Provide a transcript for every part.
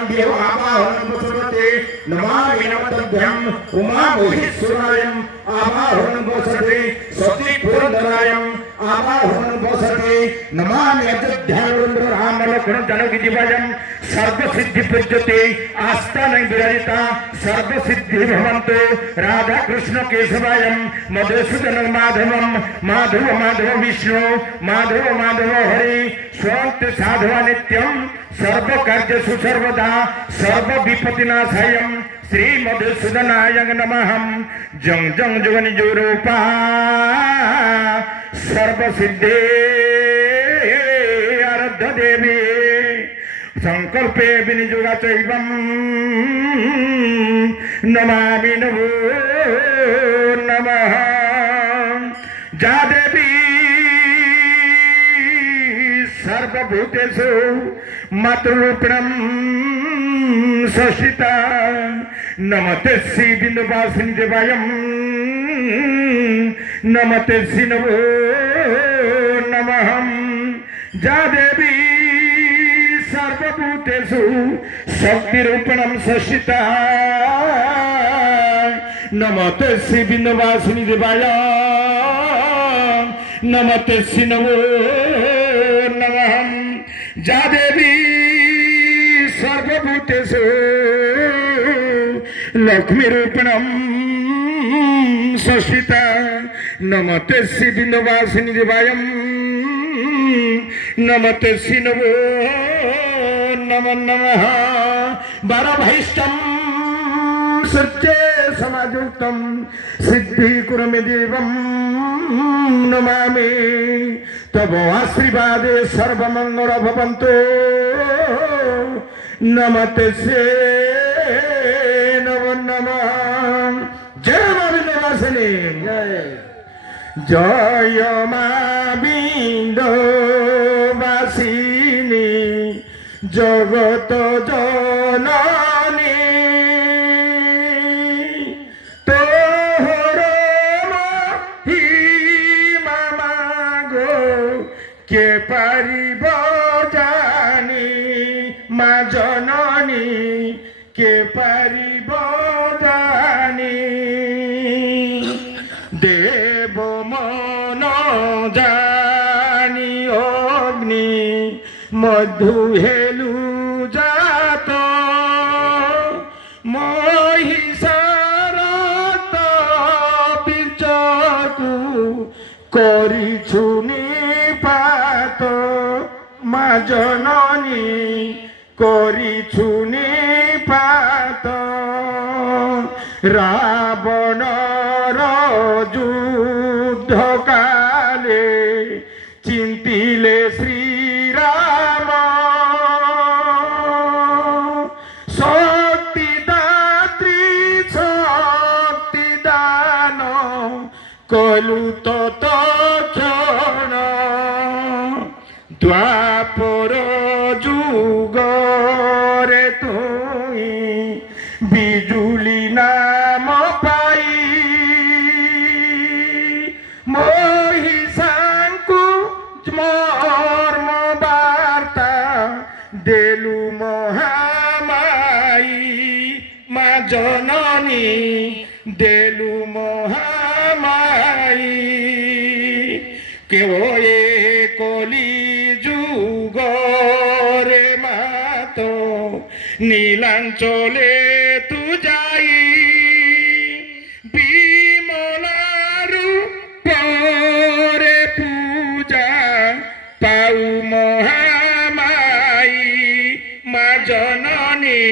गांधीव आवाहनं वसते नमामि नमतभ्यं उमा मोहेश्वरायं आवाहनं वसते सती पुरंदरायं आवाहनं वसते नमामि अयोध्यावृंद राम लक्ष्मण जानकी दिवायं सर्व सिद्धि पूज्यते आस्थानं विराजिता सर्व सिद्धि भवन्तु राधा कृष्ण केशवायं मधुसूदन माधवं माधव माधव विष्णु माधव माधव हरि स्वांत साधव नित्यं सर्व कार्य सुसर्वदा सर्व विपत्तिनाशायं श्री मधुसूदनाय नमः जं जं जुगनि जुरूपा सर्व सिद्धे आराध्य देवी संकल्पे विनियोगा चैवं नमामि नमो नमः जा देवी सर्वभूतेषु मातृरूपिणं संस्थिता नमते श्री बिन्दुवासिनी देवायं नमते श्री नमो नमः जा देवी सर्वभूतेषु शक्तिरूपिणं संस्थिता नमते श्री बिन्दुवासिनी देवाय नमते श्री नमो नमः जा देवी सर्वभूतेषु लक्ष्मीरूपिणं संस्थिता नमते श्री बिन्दुवासिनी देवायं नमते श्री नमो नमो नमः बारभाष्टं सत्ये समायुक्तं सिद्धिकुरमे देवं नमामि तव आशीर्वादे सर्वमंगल भवन्तु नमते से नमो नमः जय मा बिन्दुवासिनी जय मा बिन्दुवासिनी जगत जननी के पारिब जानी मा जननी के पारिब जानी देव मन जानी अग्नि मधु हेलु जात महिषारत बीजकु करिछुनी पात मा जननी करिछुनी पात रावण युद्ध काले चिंतिले श्रीराम शक्तिदात्री शक्तिदान कलु तत क्षण द्वापर जुगरे तुई बिजुली नाम पाई महिषांकु मर्म वार्ता देलु महामाई मा जननी देलु महामाई केवल कली जुगरे मातो नीलांचले तू जाई विमलारू परे पूजा पाऊ महामाई मा जननी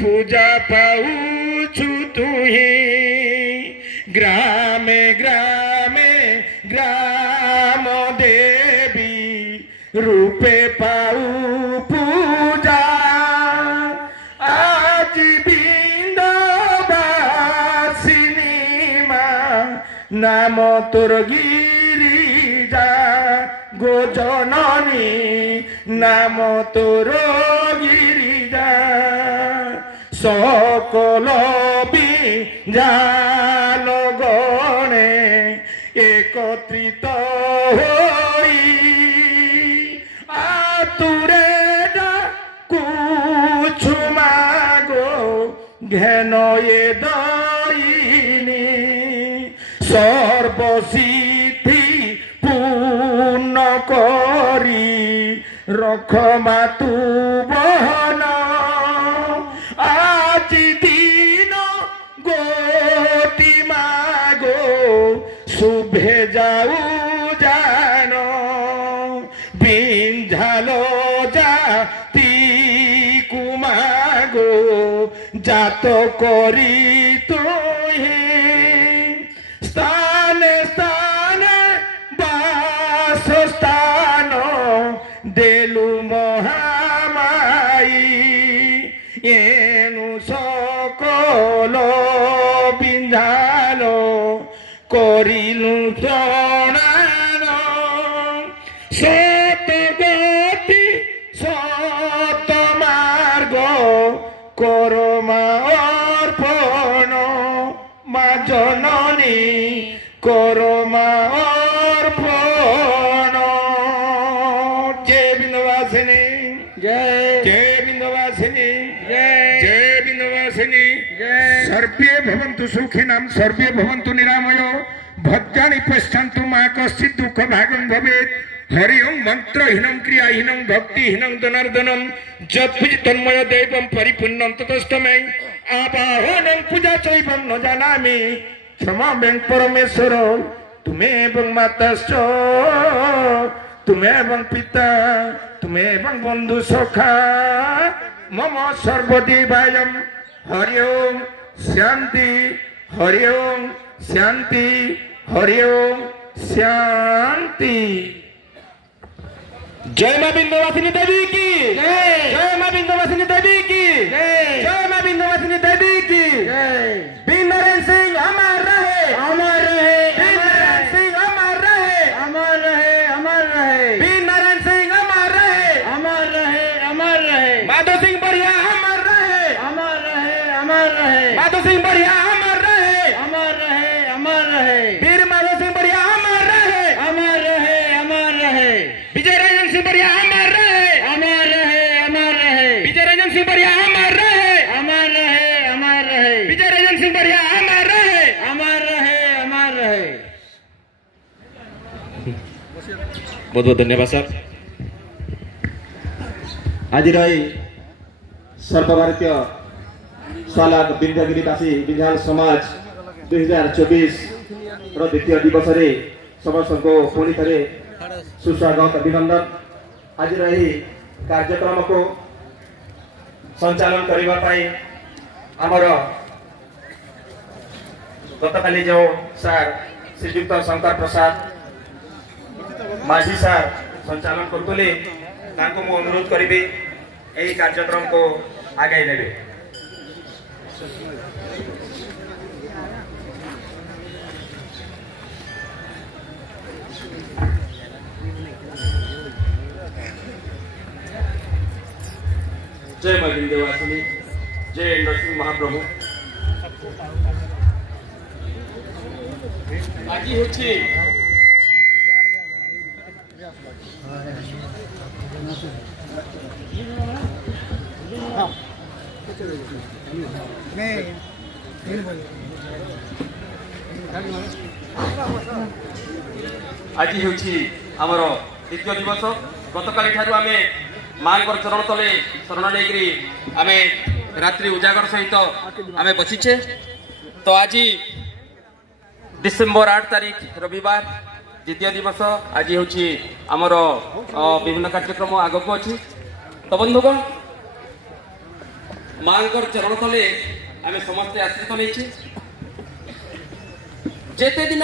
पूजा पाऊ छु तुही ग्रामे ग्रामे ग्राम देवी रूपे पाऊ पूजा आज बिन्दुवासिनी मा नाम तोर गिरिजा गो जननी नाम तोर गिरिजा सकल बिजाल गणे एकत्रित होई आतुरे डाकुछु ঘেন এ দায়িনী সর্বসিদ্ধি পূর্ণ করি রখ মাতু বহন আজি দিন গোটি মাগো শুভে যাও জান বিঞ্ঝালো জাতি কুমাগো জাত করি তুহি স্থানে স্থানে বাসস্থান দেলু মহামায়ী এনু সকল বিন্ধালো করিলু প্রণাম সত গতি সত মার্গ করমা অর্পণ মা জননী করমা অর্পণ জয় বিন্দবাসিনী জয় বিন্দবাসিনী জয় বিন্দবাসিনী सर्वे भवन्तु सुखिनां सर्वे भवन्तु निरामयो भक्तानि पश्यन्तु मा कश्चित् दुःख भागं भवेत् हरि ओं मन्त्रहीनं क्रियाहीनं भक्तिहीनं जनार्दनं यत्पूजितं तन्मय दैवं परिपूर्णं ततस्तमै आवाहनं पूजा चैवं न जानामि क्षमां परमेश्वर तुमेव माताश्च तुमेव पिता तुमेव बन्धु सखा मम सर्वदेवायं हरि ओं शांति हरि ओं शांति हरि ओं शांति जय मां बिंदवासिनी देवी की जय मां बिंदवासिनी देवी की जय मां बिंदवासिनी देवी की बीरनारायण सिंह अमर रहे अमर रहे बीरनारायण सिंह अमर रहे अमर रहे अमर रहे बीरनारायण सिंह अमर रहे अमर रहे अमर रहे माधव सिंह बढ़िया अमर रहे अमर रहे अमर रहे माधव सिंह बढ़िया अमर रहे अमर रहे अमर रहे वीर माधव सिंह बढ़िया अमर रहे अमर रहे अमर रहे विजय रंजन सिंह बढ़िया अमर रहे अमर रहे अमर रहे विजय रंजन सिंह बढ़िया अमर रहे अमर रहे अमर रहे विजय रंजन सिंह बढ़िया अमर रहे अमर रहे अमर रहे। बहुत बहुत धन्यवाद सर। आज सर्वभारतीय सालाग विंध्यगिरीवासी विंध्याल समाज 2024 द्वितीय दिवस रे समस्त को पुणी थे सुस्वागत अभिनंदन। आज कार्यक्रम को संचालन करने आमर गतकाली जो सार श्रीयुक्त शंकर प्रसाद माझी सार संचालन करते अनुरोध करी यही कार्यक्रम को आगे ने जय मां विंध्यवासिनी जय नरसिंह महाप्रभु। आज होची आज आमर द्वितीय दिवस गतकाली ठारू आमे मां चरण तले शरण नहीं आम रात्रि उजागर सहित आम बसीचे। तो आज डिसेम्बर 8 तारीख रविवार द्वितीय दिवस आज हूँ आमर विभिन्न कार्यक्रम आग को अच्छी। तो बंधुगण मां चरण तले आम समस्ते आश्रित नहीं जेते दिन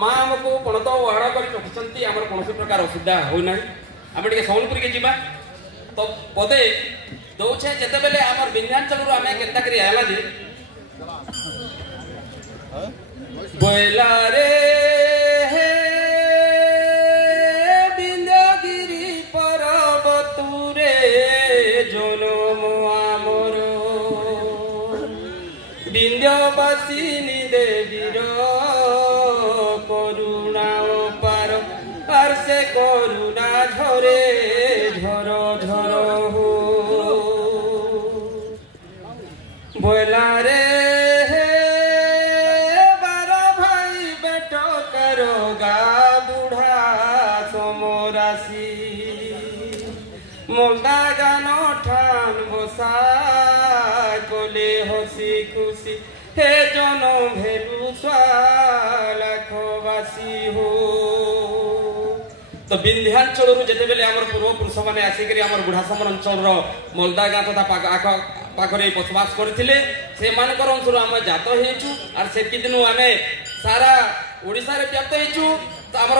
माँ आमको पणत आड़ कर रखी आम कौन प्रकार असुविधा होना आम टे सम्बलपुर के जीवा। तो पदे दौचे जिते बेले आम विंध्याचल आम के आला जे बोला रे विंध्यगिरी पर्वतुरे जनम आमर विंध्यवासिनी देवीर करुणा पार और से करुणा झरे झर झर हो बोला रे बारा भाई बेटो करोगा बूढ़ा सोमोरासी मोंदा गानो ठान बसा कोले हसी खुशी हे जनो भेलु स्वालाखवासी हो। तो विंध्याचल जिते बेले आमर पूर्वपुरुष मैंने आसिक आम बुढ़ासमर अंचल मलदा गाँ तथा आख पाखरे बसवास करते अंचल आम जात हो दिन आम सारा ओडिशा रे व्याप्त हो आमर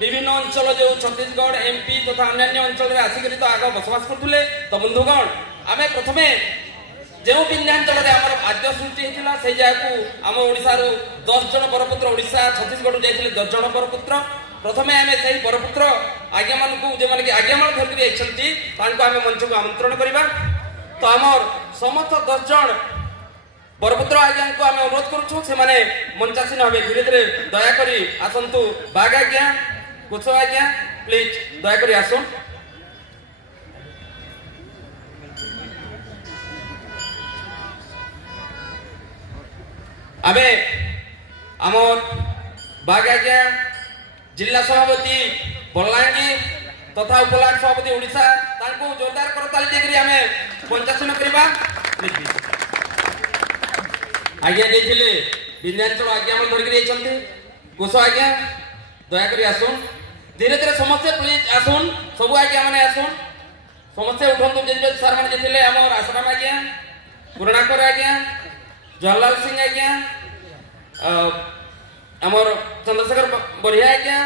विभिन्न अंचल जो छत्तीसगढ़ एमपी तथा अन्य अंचल आसिक तो आग बसवास करते। तो बंधुगण आम प्रथम जो विंध्याचल आमर आद्य सृष्टि होता से जगह आम ओडिशा 10 जन बरपुत्र ओडिशा छत्तीसगढ़ जाते 10 जन बरपुत्र प्रथमे आम से बरपुत्र आज्ञा मान जो मैंने आज्ञामान धरिकी आम मंच को आमंत्रण करवा। तो आमर समस्त 10 जन बरपुत्र आज्ञा को आम अनुरोध करुँ से मंचासीन हे धीरे धीरे दयाकोरी आसतु बाघ आज्ञा कुछ आज्ञा प्लीज दयाकोरी आसन। आमे आमर बाघ आज्ञा जिला सभापति बलांगीर तथा उपलांड सभापति ओडिशा तांको जोरदार करताली देकरी आमे पंचासन करबा। आज्ञा देथिले विंध्याचल आज्ञा हम धरकरी आछन्ते कोस आज्ञा दया करी आसुन धीरे धीरे समस्त प्लीज आसुन सब आज्ञा माने आसुन समस्त उठंतु जेन सर माने जेथिले हमर आश्रम आज्ञा पूर्णाकर आज्ञा जवाहरलाल सिंह आज्ञा आमर चंद्रशेखर बढ़िया आज्ञा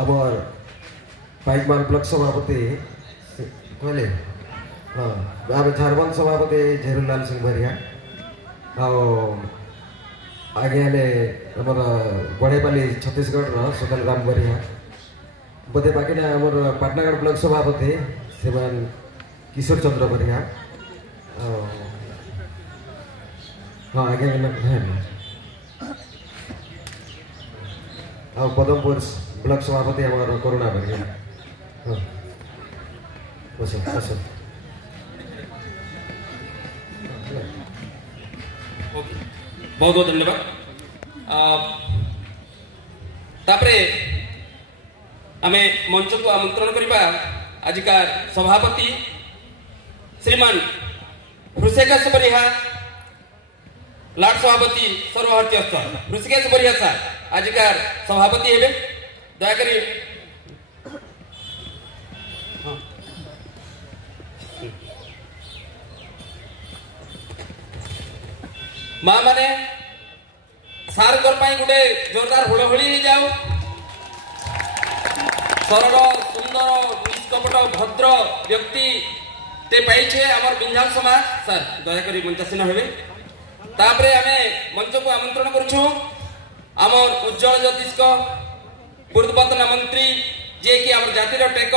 आमर पाइकमान ब्लॉक सभापति कहले हाँ आम झारखंड सभापति झेरुलाल सिंह भरिया आगे आने आमर बढ़ेपाली छत्तीसगढ़ सुदल राम बरिया बोधे बाकी ना आमर पाटनागढ़ ब्लॉक सभापति श्रीमान किशोर चंद्र बरिया हाँ आगे पदमपुर ब्लॉक सभापति आमर करुणा बरिया हाँ बस बस बहुत बहुत धन्यवाद। तापरे आमे मंच को आमंत्रण करबा आजिकार सभापति श्रीमान ऋषिकेश बरिहा लाट सभापति सर्वभारतीय स्तर ऋषिकेश बरिहा सार आजिकार सभापति हेबे दया करी माँ माने सार गोटे जोरदार हुड़हुड़ी जाऊ सरल सुंदर निष्कपट भद्र व्यक्ति ते पाइछे आमर बिंझाल समाज सर दयाकोरी मंचासीन हेबे। तापरे आमे मंच को आमंत्रण करूछु आमर उज्जवल ज्योतिष पूर्वतन मंत्री जे कि आमर जातिर टेक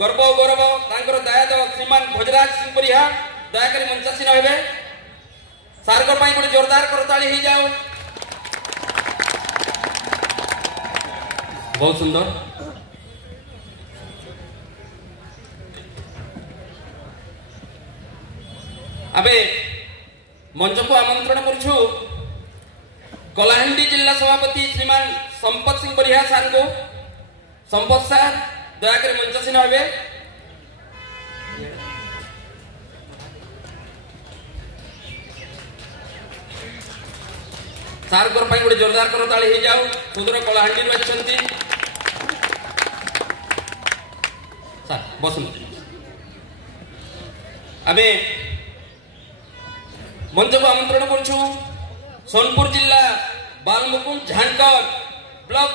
गर्व गौरव तांकर दायाद श्रीमान भोजराज सिंह बरिहा दयाकोरी मंचासीन हेबे। सारकर पाई गोटे जोरदार करताली हो जाओ बहुत सुंदर। अबे मंच को आमंत्रण करूछु कलाहांडी जिला सभापति श्रीमान संपत सिंह बरिहा सार को संपत सार दयाकर मंचासीन हेबे। सार गोटे जोरदार करताली हो जाओ सुदूर कलाहांडी अच्छी सार बस आम मंच को आमंत्रण करूँ सोनपुर जिला बालमुकुंद झांकर ब्लॉक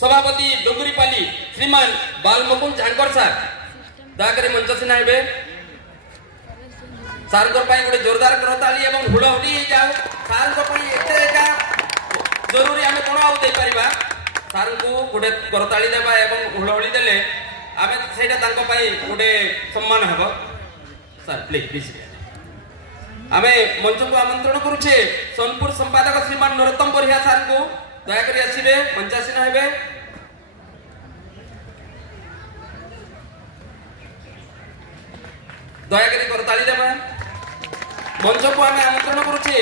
सभापति डोगरीपाली श्रीमान बालमुकुंद झांकर सार दयाकोरी मंचासीन हेबे। सार गोटे जोरदार करताली और हुड़हुड़ी जाओ सार एका जरूरी आम कौन आउ दे पारिबा सार को गोटे करताली देबा एवं हुड़हुड़ी देले आमे सेटा तांको पई गोटे सम्मान हबो। सर प्लीज प्लीज आमे मंच को आमंत्रण करुचे सोनपुर संपादक श्रीमान नरोत्तम बरिया सार को दया करी आसीबे मंचासीन हेबे। दया करी करताली देबे। मंच को आमे आमंत्रण करुचे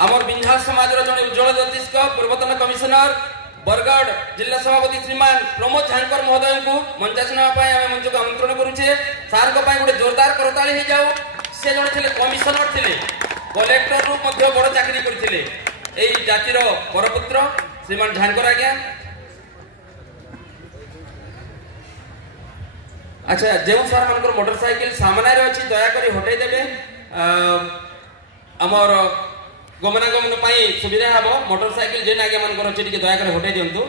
आमर बिंझाल समाज रो जने उज्जवल ज्योतिष पूर्वतन कमिशनर बरगढ़ जिला सभापति श्रीमान प्रमोद झांकर महोदय को मंचासीन पाई आमे मंच को आमंत्रण करुचे। सार को पाई गोटे जोरदार करताली हे जाऊ। से जने थिले कमिशनर थिले कलेक्टर रूप मध्य बड़ चाकरी करथिले एई जातिर परपुत्र श्रीमान झांकर आज्ञा। अच्छा जो सार मानकर मोटरसाइकिल सामने रे अछि दया करी हटाई देबे। हमर गमनागमन पाई सुविधा हबो। मोटरसाइकिल जे आज्ञा मानकर अछि टिके दया करी हटाई दियंतु।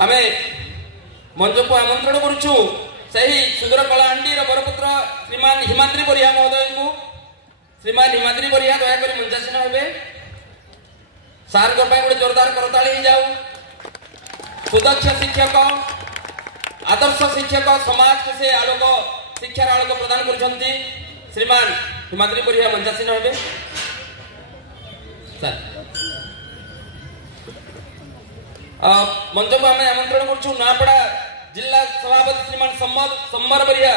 आमे मंच को आमंत्रण करूछु सही सुदूर कलाहांडी रो बरपुत्र श्रीमान हिमाद्री बरिया महोदय को। श्रीमान हिमाद्री बरिया दया करी मंचासीन हेबे। सार को पाई गोटे जोरदार करताली हे जाऊ। सुदक्ष शिक्षक आदर्श शिक्षक समाज को से आलोक शिक्षार आलोक प्रदान करछंती श्रीमान हिमाद्री बरिया मंचासीन हेबे। सर मंच को आमे आमंत्रण करछु नापड़ा जिला सभापति श्रीमान सम्मर बरिया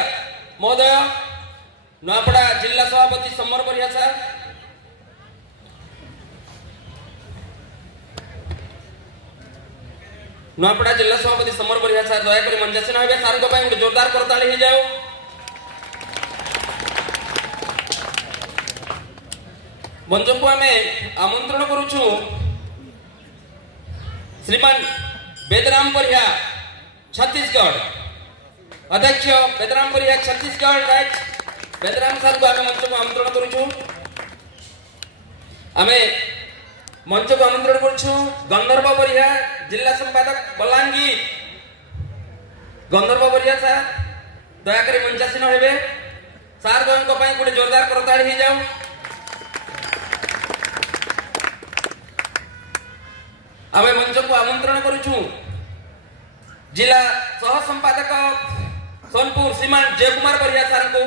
महोदय। नापड़ा जिला सभापति सम्मर बरिया सर। नापड़ा जिला सभापति सम्मर बरिया सर दया करी मंचासीन हेबे। सार को पाई गोटे जोरदार करताली हे जाऊ। मंच को आमे आमंत्रण करूछु श्रीमान बेदराम बरिया छत्तीसगढ़ अध्यक्ष बेदराम बरिया छत्तीसगढ़ राज्य बेदराम सर को आमे मंच को आमंत्रण करूछु। आमे मंच को आमंत्रण करूछु गंधर्व बरिया जिला संपादक बलांगीर गंधर्व बरिया सर दया करी मंचासीन हेबे। सार को पाई गोटे जोरदार करताली हे जाऊ। आमे मंच को आमंत्रण करूछु जिला सह संपादक सोनपुर श्रीमान जयकुमार बरिया सर को।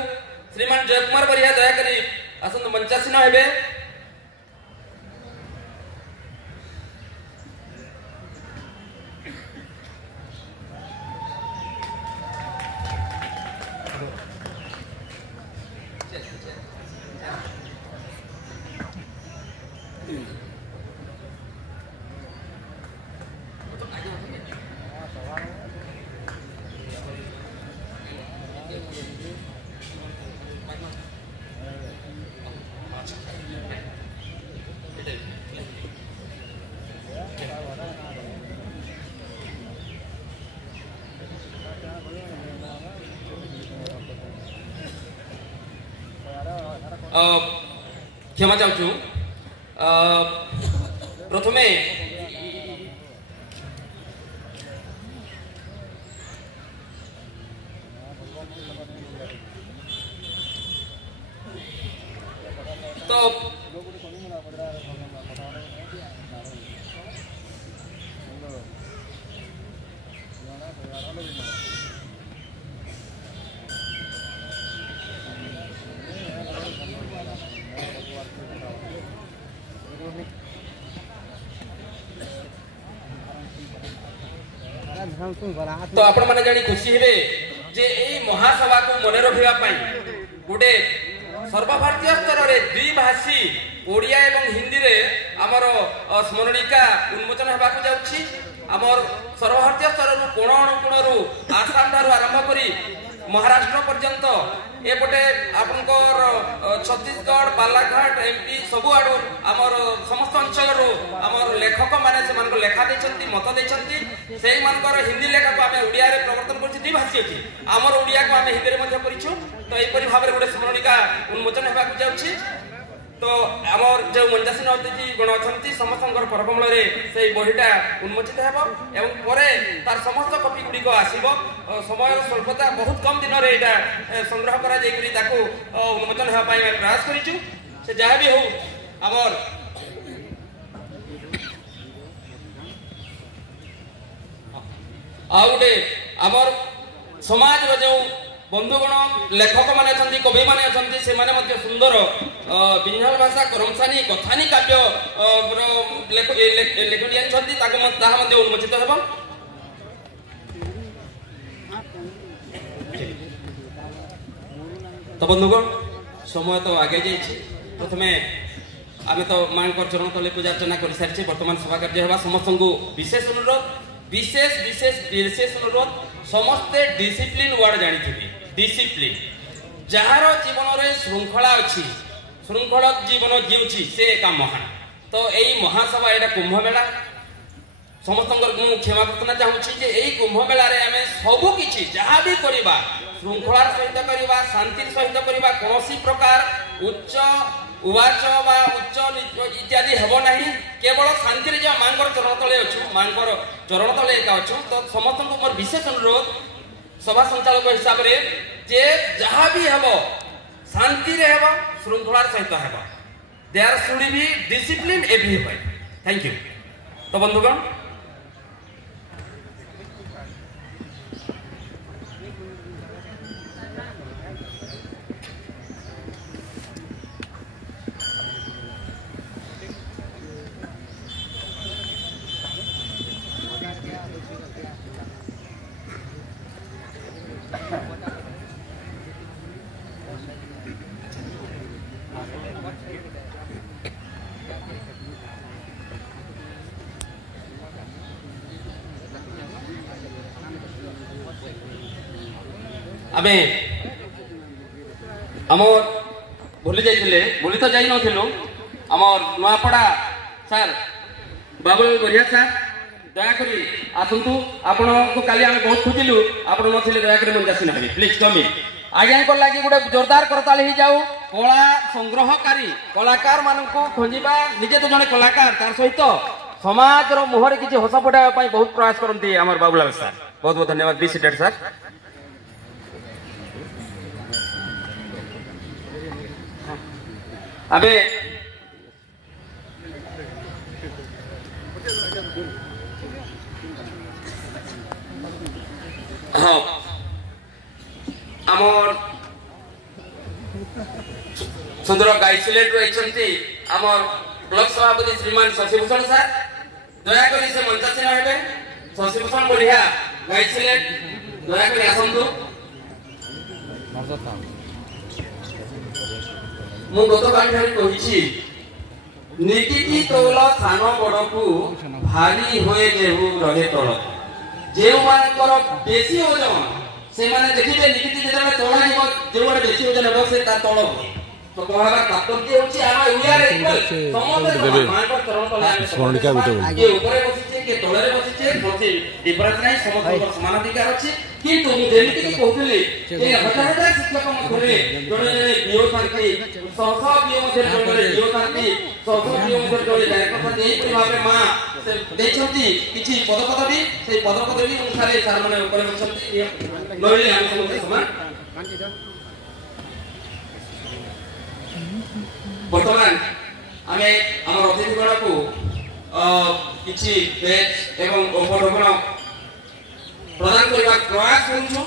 श्रीमान जयकुमार बरिया दया करी आसंत मंचासीन हेबे। क्षमा चाहूँ प्रथमे तो तो आपण माने जानी खुशी हेबे जे एई महासभा को मने रखिबा पई गोटे सर्वभारतीय स्तर रे द्विभाषी ओडिया एवं हिंदी रे हमर स्मरणिका उन्मोचन हेबा को जाउछि। हमर सर्वभारतीय स्तर रु कोण अनुकोण रु आसाम दारु आरंभ करी महाराष्ट्र पर्यंत एपटे आपनकर छत्तीसगढ़ बालाघाट एमपी सबु आडू आमर समस्त अंचल रु आमर लेखक माने से मानकर लेखा देछंती मत देछंती सेही मानकर हिंदी लेखा को आमे उडिया रे प्रवर्तन करछि। द्विभाषी अछि आमर उडिया को आमे हिंदी रे मध्ये करिछु। तो एई परि भाबरे गोटे स्मरणिका उन्मोचन हेबा को जाउछि। तो आमर जो मंचासीन अतिथि गण अछंती समस्तंकर परकमल रे सेही बहिटा उन्मोचित हेबो एवं परे तार समस्त कपि गुडी को आसीबो। समय स्वल्पता बहुत कम दिन रे एटा संग्रह करा जाय करी ताको उन्मोचन हेबा पई प्रयास करिछु। से जहा भी हो आमर आउडे आमर समाज रो जो बंधुगण लेखक माने अछंती कवि माने अछंती से माने मध्य सुंदर बिंझाल भाषा करमसानी कथानी काव्य लेखक अछंती ताको ताहा मध्य उन्मोचित हेबो। तो बंधुगण समय तो आगे जाइए प्रथमे आम तो माँ चरण तले पूजा अर्चना कर सारी बर्तमान सभा कार्य होगा समस्त को विशेष अनुरोध विशेष विशेष विशेष अनुरोध समस्ते डिसिप्लिन वर्ड जानी डिसिप्लिन जार जीवन में श्रृंखला अच्छी श्रृंखला जीवन जीवची से एका महान तो यही महासभा यहाँ कुंभ मेला समस्त क्षमा प्रार्थना चाहूँगी यही कुंभ मेल आम सबकि जहाँ भी करवा श्रृंखलार सहित करवा शांति सहित करवा कौन प्रकार उच्च उवाच बा उच्च इत्यादि हेब ना केवल शांति जो माँ चरण तले अच्छु माँ चरण तले एका अच्छु तो समस्त को मोर विशेष अनुरोध सभा संचालक हिसाब से जे जहाँ भी हेब शांति रे हेब श्रृंखलार सहित हेब there should be discipline everywhere. Thank you. तो बंधुगण आमे आमर भूली जाइए भूली तो जाई नथिलु आमर नुआपड़ा सर बाबुल बरिया सर दयाकरी आसतु आपण को काली आम बहुत खुजिलु आपण नथिले दयाकरी मन जासी नाही प्लीज कम इन आज्ञा को लागि गुडे जोरदार करताली ही जाऊ कला संग्रहकारी कलाकार मानकु खोजिबा निजे तो जने कलाकार तार सहित समाज रो मुहरे किछि हस पटावा पई बहुत प्रयास करंती आमर बाबुलाल सर बहुत बहुत धन्यवाद बी सीटेड सर। अबे हाँ आमर सुंदर गाइसलेट रही आमर ब्लॉक सभापति श्रीमान शशिभूषण सर दयाकोरी से मंचासीन हेबे शशिभूषण बढ़िया गाइसलेट दयाकोरी आसंतु मु गतकाल कही नीति तौल स्थान बड़ को भारी हुए जेहू रहे तल जो मानकर बेसी ओजन से माने देखिबे नीति जेते तोला हिबो जो माने बेसी ओजन हेबो से ता तल तो कहबार तात्पर्य होची आमा उयार इक्वल समस्त मानकर चरण तले स्मरणिका बिटे के ऊपर बसिचे के तळे बसिचे बसी डिफरेंस नाही समस्त समान अधिकार अछि किंतु मु जेमिति कि कहउतली जे हजार हजार शिक्षक मधरे जणे जणे बियो शांति सहसा बियो मधरे जणे बियो शांति सहसा बियो मधरे जणे डायरेक्टर देई परि भाबे मा से देछंती किछि पद पदवी से पद पदवी अनुसार सार माने ऊपर बसंती नहिले हम समस्त समान। बर्तमान आमे हमर अतिथिगण को किछि बेच एवं उपढौकन प्रदान करबा प्रयास करूछु।